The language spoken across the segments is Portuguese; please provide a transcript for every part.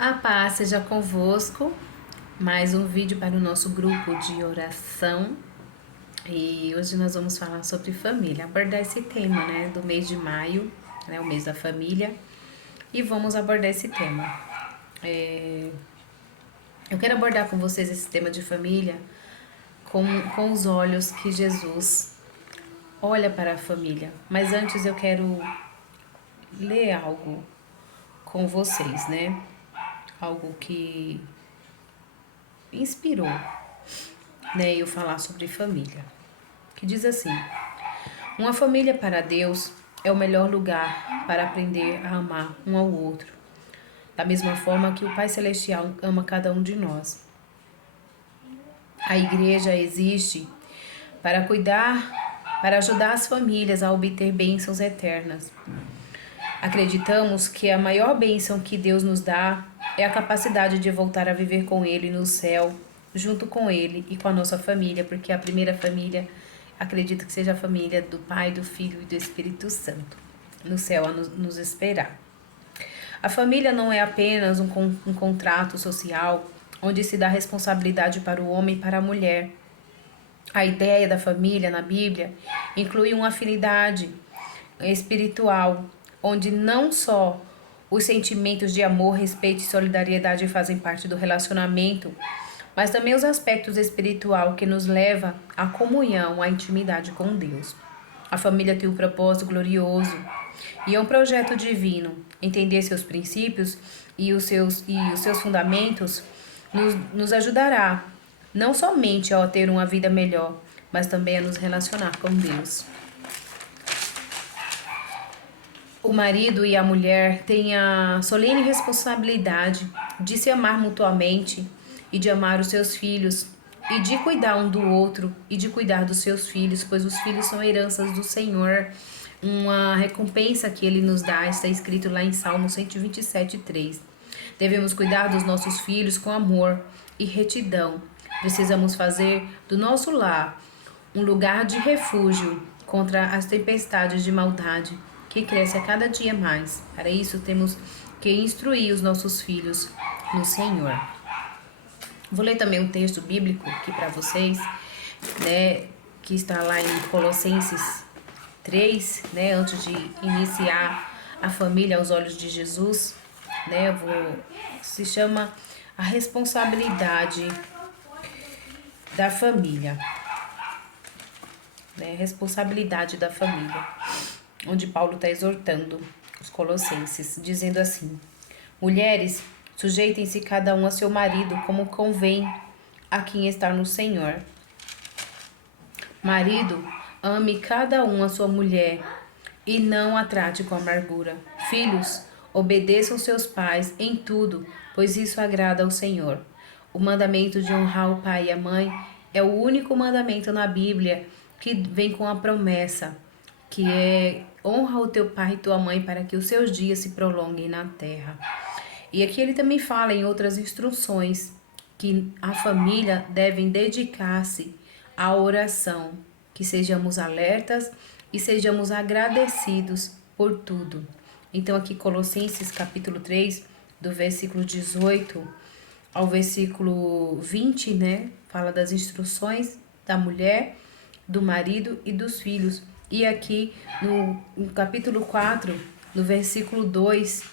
A paz seja convosco. Mais um vídeo para o nosso grupo de oração. E hoje nós vamos falar sobre família, abordar esse tema, do mês de maio, o mês da família. E vamos abordar esse tema. Eu quero abordar com vocês esse tema de família com os olhos que Jesus olha para a família. Mas antes eu quero ler algo com vocês, algo que inspirou, eu falar sobre família. Que diz assim: uma família para Deus é o melhor lugar para aprender a amar um ao outro, da mesma forma que o Pai Celestial ama cada um de nós. A igreja existe para para ajudar as famílias a obter bênçãos eternas. Acreditamos que a maior bênção que Deus nos dá é a capacidade de voltar a viver com Ele no céu, junto com Ele e com a nossa família, porque a primeira família, acredito que seja a família do Pai, do Filho e do Espírito Santo, no céu a nos esperar. A família não é apenas um contrato social onde se dá responsabilidade para o homem e para a mulher. A ideia da família na Bíblia inclui uma afinidade espiritual, onde não só os sentimentos de amor, respeito e solidariedade fazem parte do relacionamento, mas também os aspectos espirituais que nos leva à comunhão, à intimidade com Deus. A família tem um propósito glorioso e é um projeto divino. Entender seus princípios e os seus fundamentos nos ajudará não somente a ter uma vida melhor, mas também a nos relacionar com Deus. O marido e a mulher têm a solene responsabilidade de se amar mutuamente e de amar os seus filhos e de cuidar um do outro e de cuidar dos seus filhos, pois os filhos são heranças do Senhor, uma recompensa que Ele nos dá, está escrito lá em Salmo 127:3. Devemos cuidar dos nossos filhos com amor e retidão. Precisamos fazer do nosso lar um lugar de refúgio contra as tempestades de maldade que cresce a cada dia mais. Para isso, temos que instruir os nossos filhos no Senhor. Vou ler também um texto bíblico aqui para vocês, que está lá em Colossenses 3, antes de iniciar a família aos olhos de Jesus, se chama a responsabilidade da família, responsabilidade da família, onde Paulo está exortando os colossenses, dizendo assim: mulheres, sujeitem-se cada um a seu marido, como convém a quem está no Senhor. Marido, ame cada um a sua mulher e não a trate com amargura. Filhos, obedeçam seus pais em tudo, pois isso agrada ao Senhor. O mandamento de honrar o pai e a mãe é o único mandamento na Bíblia que vem com a promessa, que é: honra o teu pai e tua mãe para que os seus dias se prolonguem na terra. E aqui ele também fala em outras instruções que a família deve dedicar-se à oração, que sejamos alertas e sejamos agradecidos por tudo. Então aqui Colossenses capítulo 3, do versículo 18 ao versículo 20, fala das instruções da mulher, do marido e dos filhos. E aqui no capítulo 4, no versículo 2,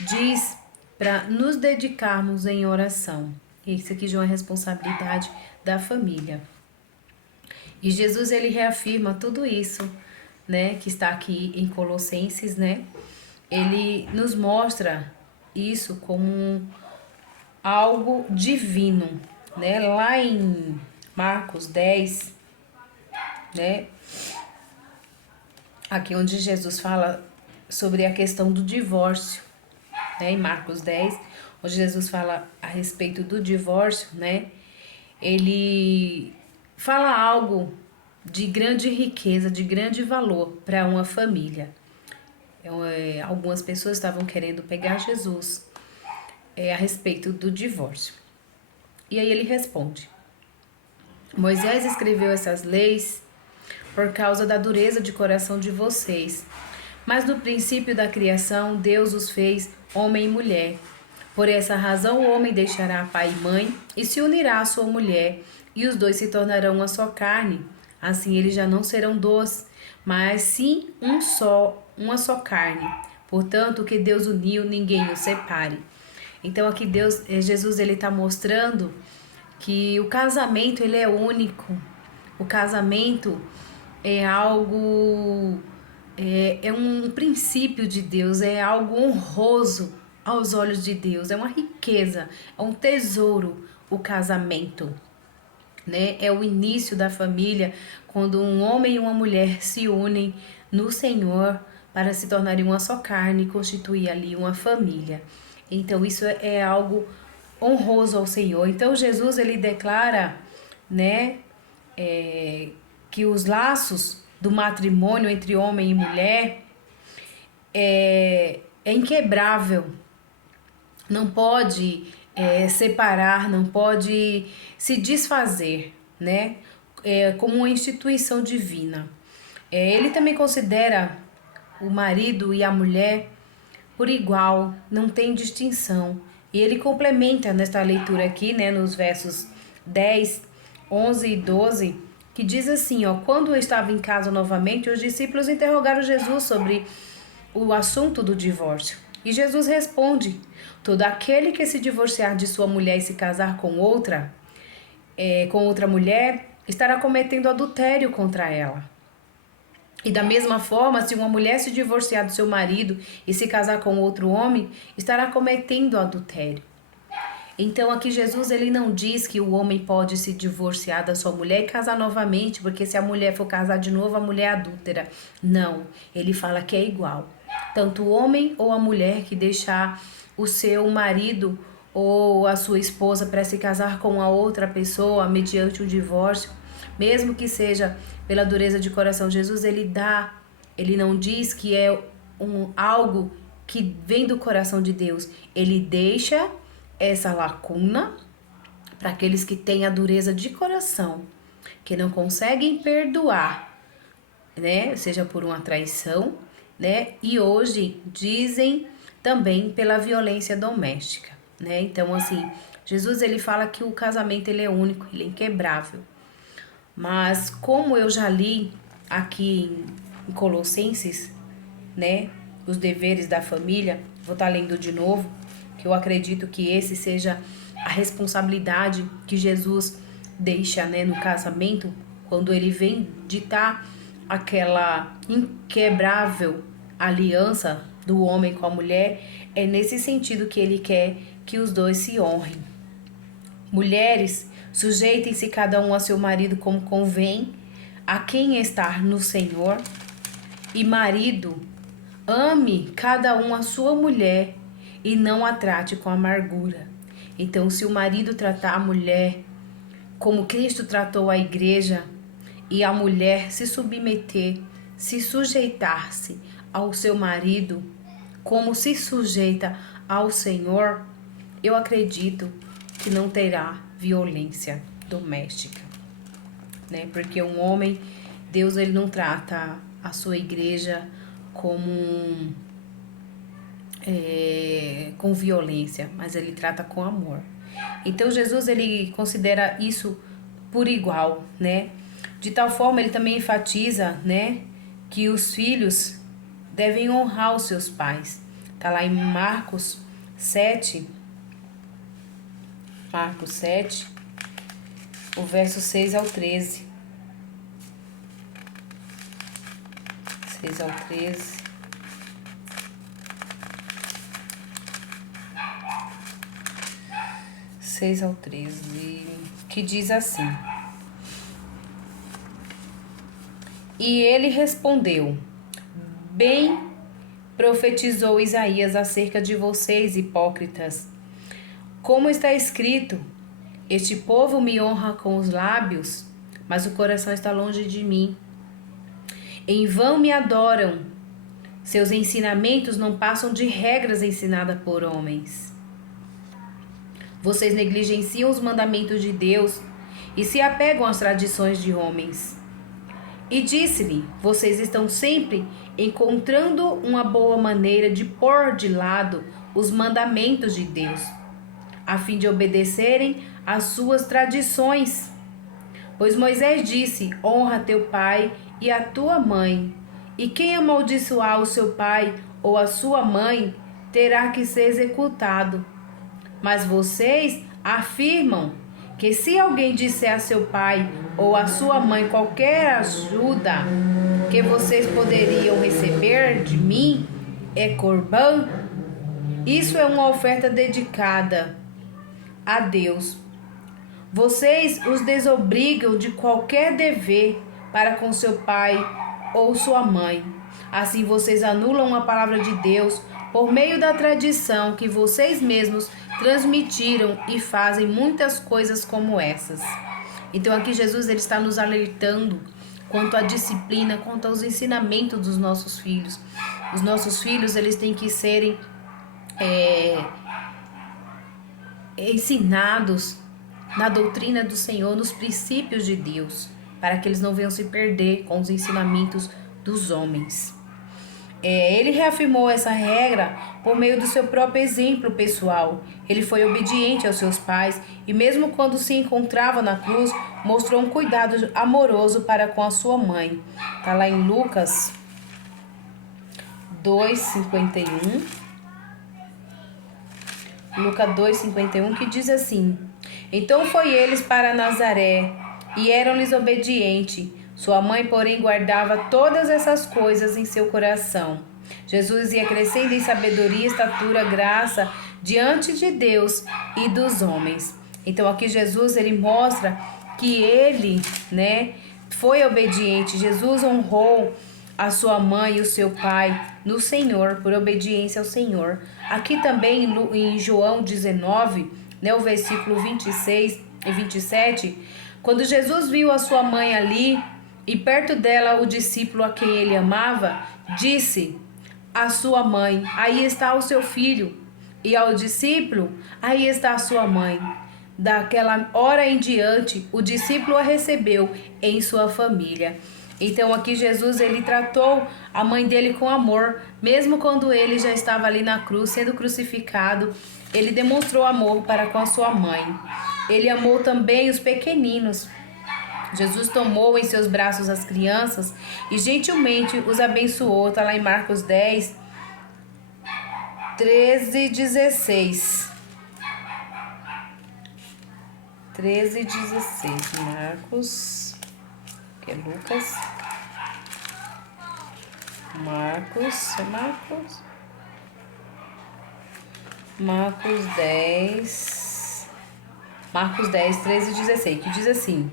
diz para nos dedicarmos em oração. Isso aqui já é uma responsabilidade da família. E Jesus, ele reafirma tudo isso, que está aqui em Colossenses, Ele nos mostra isso como algo divino, Lá em Marcos 10, aqui onde Jesus fala sobre a questão do divórcio, em Marcos 10, onde Jesus fala a respeito do divórcio, Ele fala algo de grande riqueza, de grande valor para uma família. Algumas pessoas estavam querendo pegar Jesus a respeito do divórcio. E aí ele responde: Moisés escreveu essas leis por causa da dureza de coração de vocês. Mas no princípio da criação, Deus os fez homem e mulher. Por essa razão, o homem deixará pai e mãe e se unirá à sua mulher, e os dois se tornarão uma só carne. Assim eles já não serão dois, mas sim uma só carne. Portanto, o que Deus uniu, ninguém o separe. Então aqui Jesus ele está mostrando que o casamento ele é único. O casamento é algo, é um princípio de Deus, é algo honroso aos olhos de Deus, é uma riqueza, é um tesouro o casamento, né? É o início da família, quando um homem e uma mulher se unem no Senhor para se tornarem uma só carne e constituir ali uma família. Então isso é algo honroso ao Senhor. Então Jesus ele declara, né, que os laços do matrimônio entre homem e mulher é inquebrável. Não pode separar, não pode se desfazer, né? Como uma instituição divina. Ele também considera o marido e a mulher por igual, não tem distinção. E ele complementa nesta leitura aqui, né, nos versos 10, 11 e 12, que diz assim, ó: quando eu estava em casa novamente, os discípulos interrogaram Jesus sobre o assunto do divórcio. E Jesus responde: todo aquele que se divorciar de sua mulher e se casar com outra mulher, estará cometendo adultério contra ela. E da mesma forma, se uma mulher se divorciar do seu marido e se casar com outro homem, estará cometendo adultério. Então aqui Jesus ele não diz que o homem pode se divorciar da sua mulher e casar novamente, porque se a mulher for casar de novo, a mulher é adúltera. Não, ele fala que é igual. Tanto o homem ou a mulher que deixar o seu marido ou a sua esposa para se casar com a outra pessoa mediante o divórcio, mesmo que seja pela dureza de coração, Jesus ele não diz que é algo que vem do coração de Deus. Ele deixa essa lacuna para aqueles que têm a dureza de coração, que não conseguem perdoar, né? Seja por uma traição, né? E hoje dizem também pela violência doméstica, né? Então, assim, Jesus ele fala que o casamento ele é único, ele é inquebrável. Mas como eu já li aqui em Colossenses, né, os deveres da família, vou estar lendo de novo, que eu acredito que esse seja a responsabilidade que Jesus deixa, né, no casamento, quando ele vem ditar aquela inquebrável aliança do homem com a mulher, é nesse sentido que ele quer que os dois se honrem. Mulheres, sujeitem-se cada um a seu marido como convém, a quem estar no Senhor. E marido, ame cada um a sua mulher e não a trate com amargura. Então, se o marido tratar a mulher como Cristo tratou a igreja, e a mulher se submeter, se sujeitar-se ao seu marido, como se sujeita ao Senhor, eu acredito que não terá violência doméstica, né? Porque um homem, Deus ele não trata a sua igreja como com violência, mas ele trata com amor. Então Jesus ele considera isso por igual, né? De tal forma ele também enfatiza, né, que os filhos devem honrar os seus pais. Tá lá em Marcos 7, o verso 6 ao 13. 6 ao 13. Que diz assim: e ele respondeu: bem profetizou Isaías acerca de vocês, hipócritas. Como está escrito: este povo me honra com os lábios, mas o coração está longe de mim. Em vão me adoram. Seus ensinamentos não passam de regras ensinadas por homens. Vocês negligenciam os mandamentos de Deus e se apegam às tradições de homens. E disse-lhe: vocês estão sempre encontrando uma boa maneira de pôr de lado os mandamentos de Deus, a fim de obedecerem às suas tradições. Pois Moisés disse: honra teu pai e a tua mãe, e quem amaldiçoar o seu pai ou a sua mãe terá que ser executado. Mas vocês afirmam que se alguém disser a seu pai ou a sua mãe qualquer ajuda que vocês poderiam receber de mim é corbã, isso é uma oferta dedicada a Deus. Vocês os desobrigam de qualquer dever para com seu pai ou sua mãe. Assim vocês anulam a palavra de Deus por meio da tradição que vocês mesmos transmitiram e fazem muitas coisas como essas. Então aqui Jesus ele está nos alertando quanto à disciplina, quanto aos ensinamentos dos nossos filhos. Os nossos filhos eles têm que serem ensinados na doutrina do Senhor, nos princípios de Deus, para que eles não venham se perder com os ensinamentos dos homens. Ele reafirmou essa regra por meio do seu próprio exemplo pessoal. Ele foi obediente aos seus pais e mesmo quando se encontrava na cruz, mostrou um cuidado amoroso para com a sua mãe. Está lá em Lucas 2:51. Lucas 2:51, que diz assim: então foi eles para Nazaré, e eram-lhes obedientes. Sua mãe, porém, guardava todas essas coisas em seu coração. Jesus ia crescendo em sabedoria, estatura, graça, diante de Deus e dos homens. Então aqui Jesus, ele mostra que ele, foi obediente. Jesus honrou a sua mãe e o seu pai no Senhor, por obediência ao Senhor. Aqui também em João 19, o versículo 26 e 27, quando Jesus viu a sua mãe ali e perto dela o discípulo a quem ele amava, disse à sua mãe: aí está o seu filho. E ao discípulo: aí está a sua mãe. Daquela hora em diante, o discípulo a recebeu em sua família. Então aqui Jesus ele tratou a mãe dele com amor, mesmo quando ele já estava ali na cruz, sendo crucificado. Ele demonstrou amor para com a sua mãe. Ele amou também os pequeninos. Jesus tomou em seus braços as crianças e gentilmente os abençoou. Está lá em Marcos 10, 13 e 16. 13 e 16. Marcos. Que é Lucas. Marcos. Marcos 10, 13 e 16, que diz assim: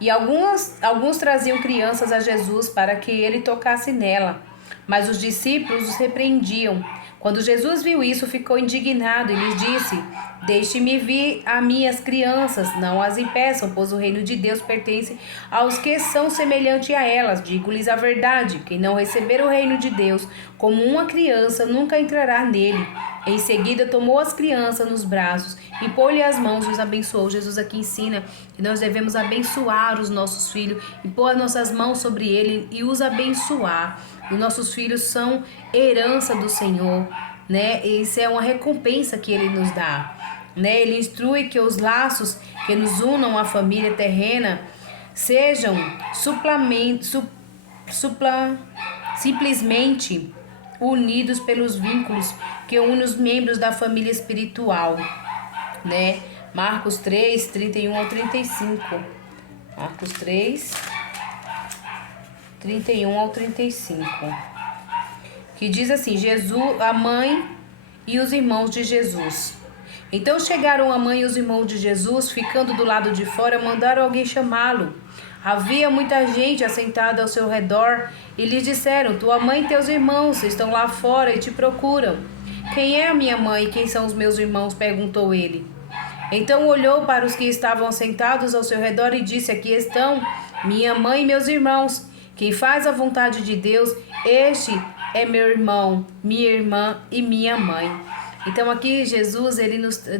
e alguns traziam crianças a Jesus para que ele tocasse nela, mas os discípulos os repreendiam. Quando Jesus viu isso, ficou indignado e lhes disse: deixe-me vir a minhas crianças, não as impeçam, pois o reino de Deus pertence aos que são semelhantes a elas. Digo-lhes a verdade, quem não receber o reino de Deus como uma criança, nunca entrará nele. Em seguida, tomou as crianças nos braços, impôs-lhe as mãos e os abençoou. Jesus aqui ensina que nós devemos abençoar os nossos filhos, impor as nossas mãos sobre ele e os abençoar. Os nossos filhos são herança do Senhor, Isso é uma recompensa que ele nos dá, Ele instrui que os laços que nos unam à família terrena sejam simplesmente unidos pelos vínculos que unem os membros da família espiritual, Marcos 3, 31 ao 35. Marcos 3, 31 ao 35. Que diz assim: Jesus, a mãe e os irmãos de Jesus. Então chegaram a mãe e os irmãos de Jesus, ficando do lado de fora, mandaram alguém chamá-lo. Havia muita gente assentada ao seu redor e lhes disseram: tua mãe e teus irmãos estão lá fora e te procuram. Quem é a minha mãe e quem são os meus irmãos? Perguntou ele. Então olhou para os que estavam sentados ao seu redor e disse: aqui estão minha mãe e meus irmãos. Quem faz a vontade de Deus, este é meu irmão, minha irmã e minha mãe. Então aqui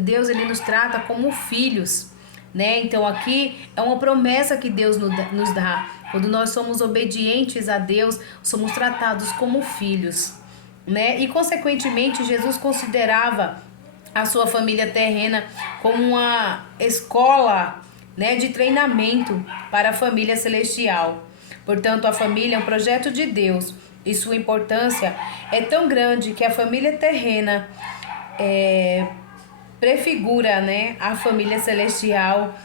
Deus nos trata como filhos, Então aqui é uma promessa que Deus nos dá. Quando nós somos obedientes a Deus, somos tratados como filhos, né? E consequentemente, Jesus considerava a sua família terrena como uma escola, né, de treinamento para a família celestial. Portanto, a família é um projeto de Deus e sua importância é tão grande que a família terrena prefigura, né, a família celestial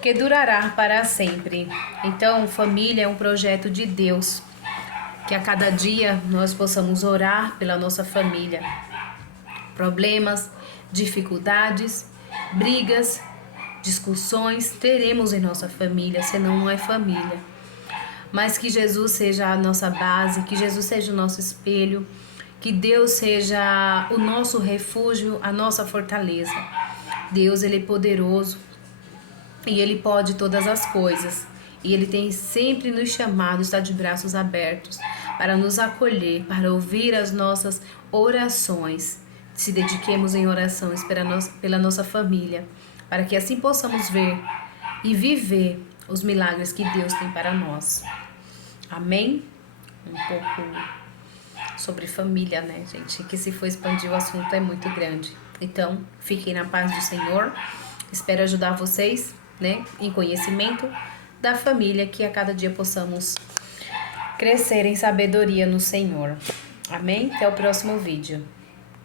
que durará para sempre. Então, família é um projeto de Deus. Que a cada dia nós possamos orar pela nossa família. Problemas, dificuldades, brigas, discussões teremos em nossa família, senão não é família. Mas que Jesus seja a nossa base, que Jesus seja o nosso espelho, que Deus seja o nosso refúgio, a nossa fortaleza. Deus, Ele é poderoso e Ele pode todas as coisas. E Ele tem sempre nos chamado, está de braços abertos para nos acolher, para ouvir as nossas orações. Se dediquemos em orações pela nossa família, para que assim possamos ver e viver os milagres que Deus tem para nós. Amém? Um pouco sobre família, né, gente? Que se for expandir o assunto é muito grande. Então, fiquem na paz do Senhor. Espero ajudar vocês, né, em conhecimento da família, que a cada dia possamos crescer em sabedoria no Senhor. Amém? Até o próximo vídeo.